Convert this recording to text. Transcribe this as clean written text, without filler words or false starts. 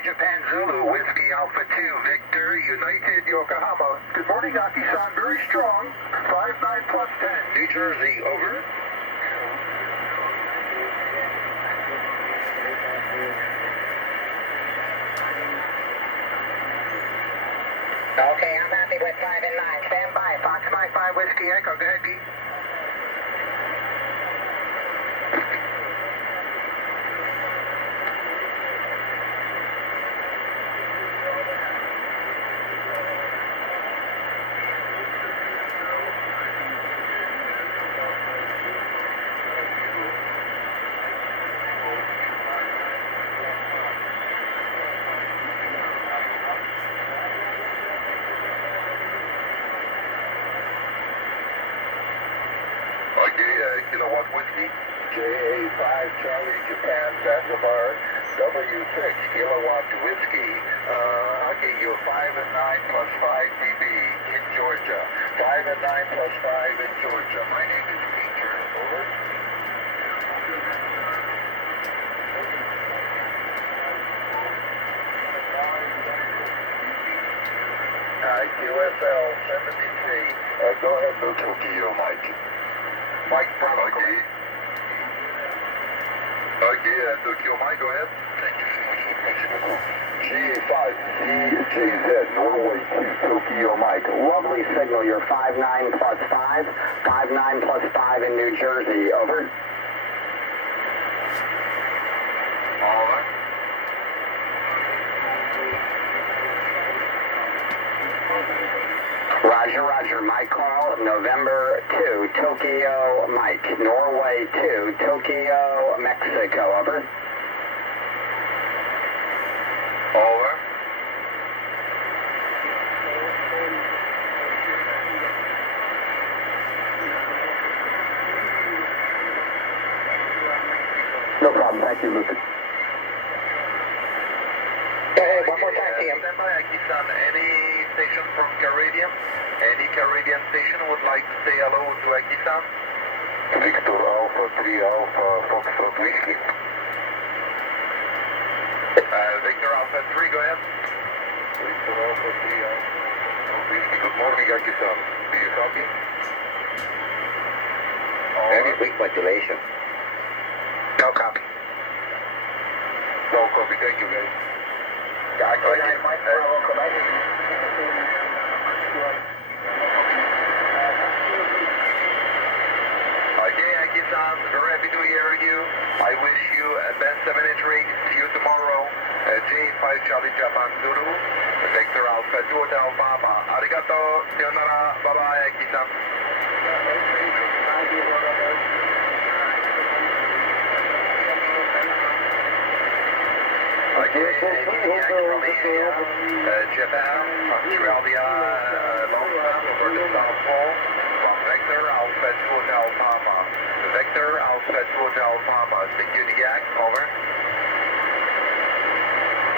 Charlie Japan Zulu, Whiskey Alpha 2, Victor, United Yokohama. Good morning, Aki-san, very strong. 59 plus 10, New Jersey, over. Okay, I'm happy with 5 and 9. Stand by. Fox 55 Whiskey Echo. Go ahead, Gee. Kilowatt Whiskey, JA5 Charlie Japan Zanzibar, W6 Kilowatt Whiskey. I'll get you 5 and 9 plus 5 dB in Georgia. 5 and 9 plus 5 in Georgia. My name is Peter. Over. QSL 73. Go ahead, no Tokyo, Mike. Mike from Okay, Tokyo Mike, go ahead. Thank you so much for the GA5, CJZ, Norway 2, Tokyo Mike. Lovely signal, you're 59 plus 5, 59 plus 5 in New Jersey, over. Over. Roger, Roger. Mike call, November 2, Tokyo Mike. Norway 2, Tokyo, Mexico. Over. Over. No problem. Thank you, Lucas. Hey, one more time, TM. Stand by, Aki-san. Any station from Caribbean? Any Caribbean station would like to say hello to Aki-san? Victor Alpha 3 Alpha Foxtrot Whiskey. Victor Alpha 3, go ahead. Victor Alpha 3 Alpha Whiskey. Good morning, Aki-san. Do you copy? Any weak modulation? No copy. No copy. Thank you, guys. Okay, Aki-san, very happy to hear you. I wish you a best 7-inch rig. See you tomorrow. J5 Charlie Japan Zulu, Victor Alpha 2 Hotel Papa. Arigato, sayonara, bye-bye, Aki-san. Okay, EDX from Asia, Japan, Australia, Boston, over to South Pole, from Victor Alpha 2 Hotel Papa. Victor Alpha 2 Hotel Papa, speak to EDX, over.